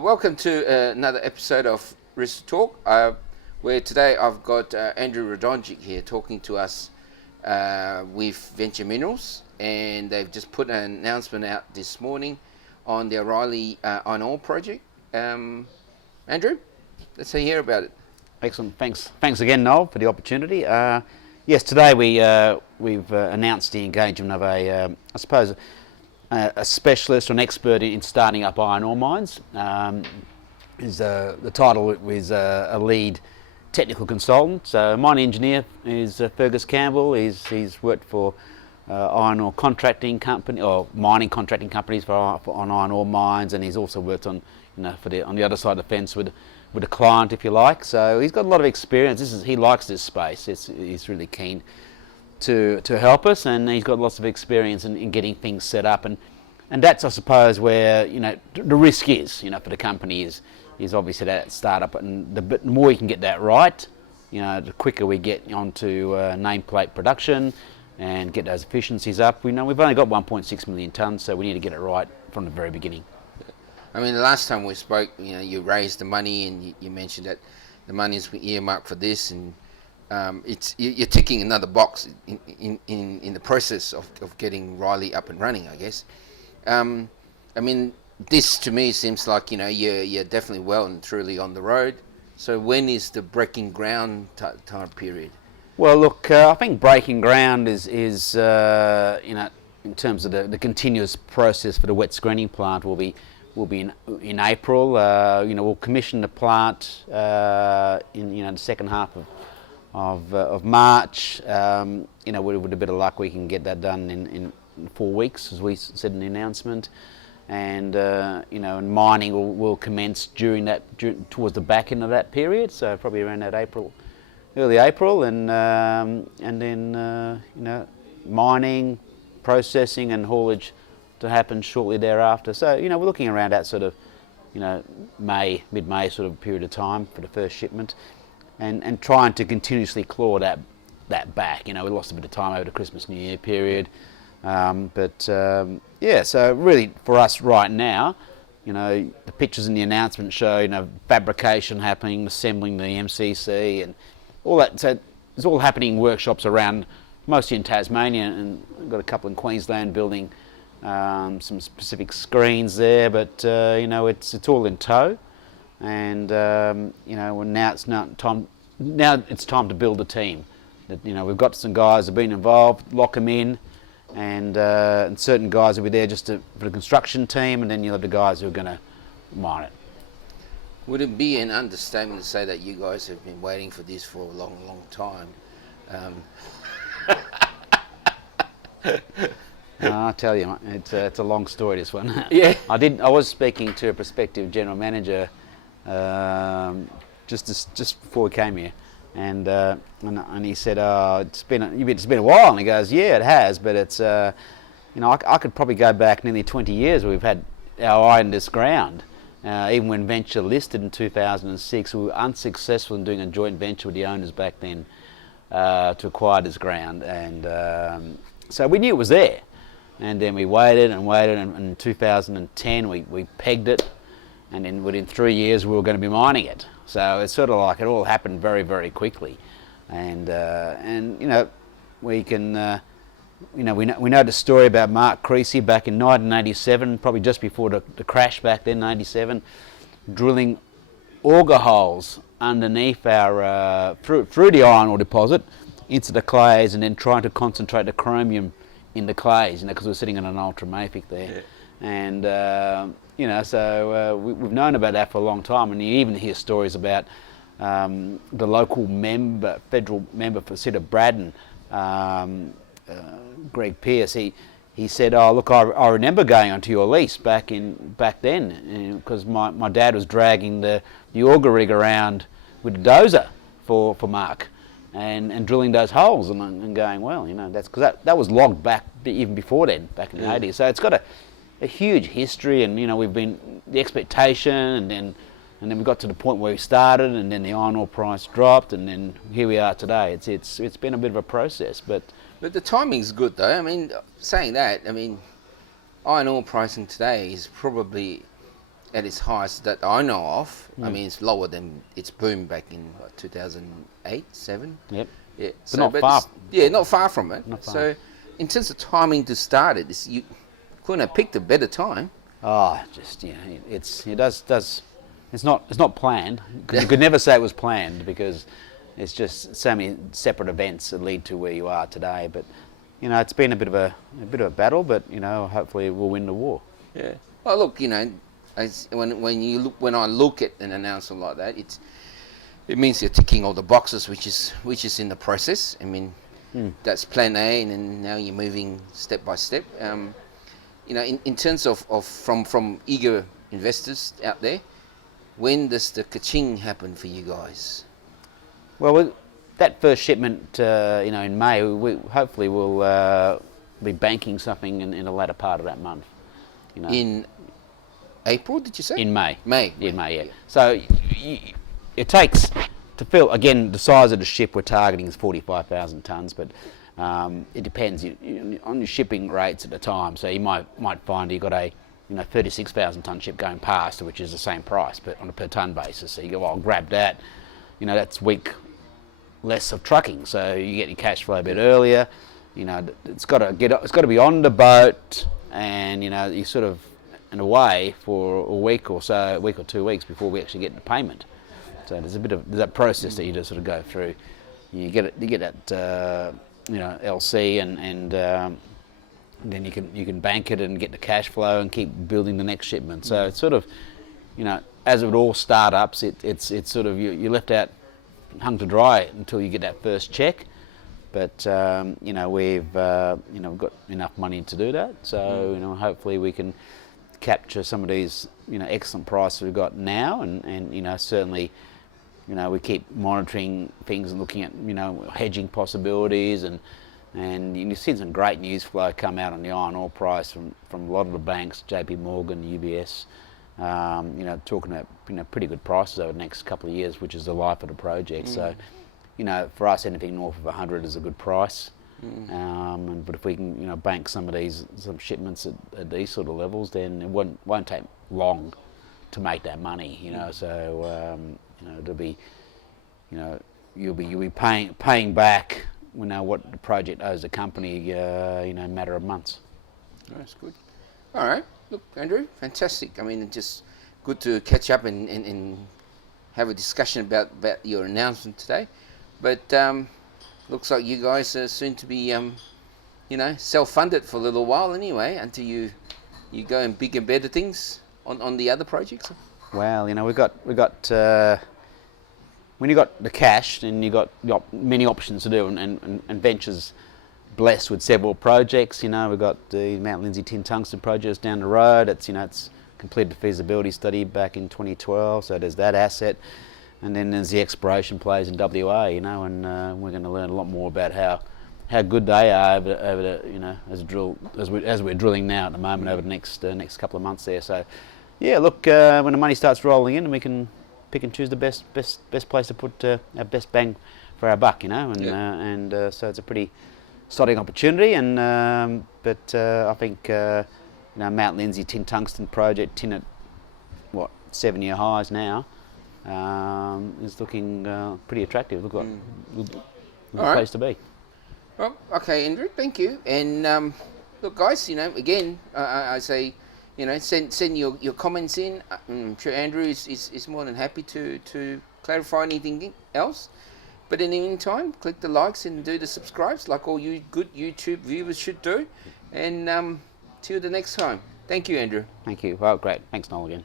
Welcome to another episode of Rooster Talk, where today I've got Andrew Radonjic here talking to us with Venture Minerals, and they've just put an announcement out this morning on their Riley iron ore project. Andrew, let's hear about it. Excellent. Thanks again, Noel, for the opportunity. Yes, today we've announced the engagement of a specialist or an expert in starting up iron ore mines. The title is a lead technical consultant. So mine engineer is Fergus Campbell. He's worked for iron ore contracting company or mining contracting companies on iron ore mines, and he's also worked on on the other side of the fence with a client, if you like. So he's got a lot of experience. He likes this space. He's really keen to help us, and he's got lots of experience in getting things set up, and that's, I suppose, where the risk is for the company is obviously that startup, and the more you can get that right, the quicker we get onto nameplate production and get those efficiencies up. We've only got 1.6 million tonnes, so we need to get it right from the very beginning. I mean, the last time we spoke, you raised the money, and you mentioned that the money is earmarked for this, and you're ticking another box in the process of getting Riley up and running, I guess. I mean, this to me seems like you're definitely well and truly on the road. So when is the breaking ground time period? Well, look, I think breaking ground is in terms of the continuous process for the wet screening plant will be in April. We'll commission the plant in the second half of March. With a bit of luck, we can get that done in 4 weeks, as we said in the announcement. And and mining will commence towards the back end of that period, so probably around that early April, and then mining, processing, and haulage to happen shortly thereafter. So we're looking around that sort of mid-May sort of period of time for the first shipment, and trying to continuously claw that back. We lost a bit of time over the Christmas New Year period, so really for us right now, the pictures in the announcement show fabrication happening, assembling the MCC and all that. So it's all happening in workshops around, mostly in Tasmania, and we've got a couple in Queensland building some specific screens there, but it's all in tow, and now it's time to build a team. That we've got some guys who've been involved, lock them in, and certain guys will be there just for the construction team, and then you'll have the guys who are going to mine it. Would it be an understatement to say that you guys have been waiting for this for a long, long time? I tell you, it's a long story, this one. Yeah. I was speaking to a prospective general manager just before we came here, and he said, it's been a while, and he goes, yeah, it has, but it's I could probably go back nearly 20 years where we've had our eye in this ground. Even when Venture listed in 2006, we were unsuccessful in doing a joint venture with the owners back then to acquire this ground, and so we knew it was there. And then we waited, and in 2010 we pegged it, and then within 3 years we were going to be mining it. So it's sort of like it all happened very, very quickly, and we can we know the story about Mark Creasy back in 1987, probably just before the crash back then, 97, drilling auger holes underneath our through the iron ore deposit into the clays, and then trying to concentrate the chromium in the clays, because we're sitting in an ultramafic there. Yeah. And so we've known about that for a long time, and you even hear stories about the local federal member for City of Braddon, Greg Pearce. He said, "Oh, look, I remember going onto your lease back then, because my dad was dragging the auger rig around with a dozer for Mark." And drilling those holes and going, well, that's because that was logged back even before then, back in the 80s. So it's got a huge history, and we've been the expectation, and then we got to the point where we started, and then the iron ore price dropped, and then here we are today. It's been a bit of a process, but the timing's good though. I mean, saying that, iron ore pricing today is probably at its highest that I know of. I mean, it's lower than its boom back in what, 2008, 7. Yep. Yeah, But not far. Yeah, not far from it. Not far. So, in terms of timing to start it, you couldn't have picked a better time. Oh, just it does. It's not planned. You could never say it was planned because it's just so many separate events that lead to where you are today. But it's been a bit of a battle. But hopefully we'll win the war. Yeah. Well, look, when I look at an announcement like that, it means you're ticking all the boxes, which is in the process. I mean, that's plan A, and then now you're moving step by step. In terms of from eager investors out there, when does the Kaching happen for you guys? Well, that first shipment, in May, we hopefully will be banking something in the latter part of that month. In April, did you say? In May. May. In May, yeah. So it takes to fill. Again, the size of the ship we're targeting is 45,000 tonnes, but it depends on your shipping rates at the time. So you might find you've got a 36,000 tonne ship going past, which is the same price, but on a per tonne basis. So you go, well, I'll grab that. That's week less of trucking, so you get your cash flow a bit earlier. It's got to be on the boat, and you sort of in a way for a week or 2 weeks before we actually get the payment. So there's there's that process that you just sort of go through. You get that LC and then you can bank it and get the cash flow and keep building the next shipment. So it's sort of as with all startups, it's sort of you're left out hung to dry until you get that first check. But we've got enough money to do that. So hopefully we can capture some of these excellent prices we've got now, and certainly we keep monitoring things and looking at hedging possibilities, and you've seen some great news flow come out on the iron ore price from a lot of the banks, JP Morgan, UBS, talking about pretty good prices over the next couple of years, which is the life of the project. So for us, anything north of 100 is a good price. But if we can bank some shipments at these sort of levels, then it won't take long to make that money. So it'll be you'll be paying back what the project owes the company in a matter of months. That's good. All right, look, Andrew, fantastic. I mean, it's just good to catch up and have a discussion about your announcement today. But looks like you guys are soon to be, self-funded for a little while anyway, until you go and big and better things on the other projects. Well, we've got when you got the cash, then you got many options to do, and Ventures blessed with several projects. We've got the Mount Lindsay tin tungsten project down the road. It's completed the feasibility study back in 2012, so there's that asset. And then there's the exploration plays in WA, and we're going to learn a lot more about how good they are over the, as we're drilling now at the moment over the next couple of months there. So, yeah, look, when the money starts rolling in, we can pick and choose the best place to put our best bang for our buck, and so it's a pretty exciting opportunity. And but I think Mount Lindsay tin tungsten project, tin at 7-year highs now. Is looking pretty attractive. Look like a place to be. Well, okay, Andrew, thank you. And look, guys, again, I say, send your comments in. I'm sure Andrew is more than happy to clarify anything else. But in the meantime, click the likes and do the subscribes, like all you good YouTube viewers should do. And till the next time. Thank you, Andrew. Thank you. Well, great. Thanks, Noel, again.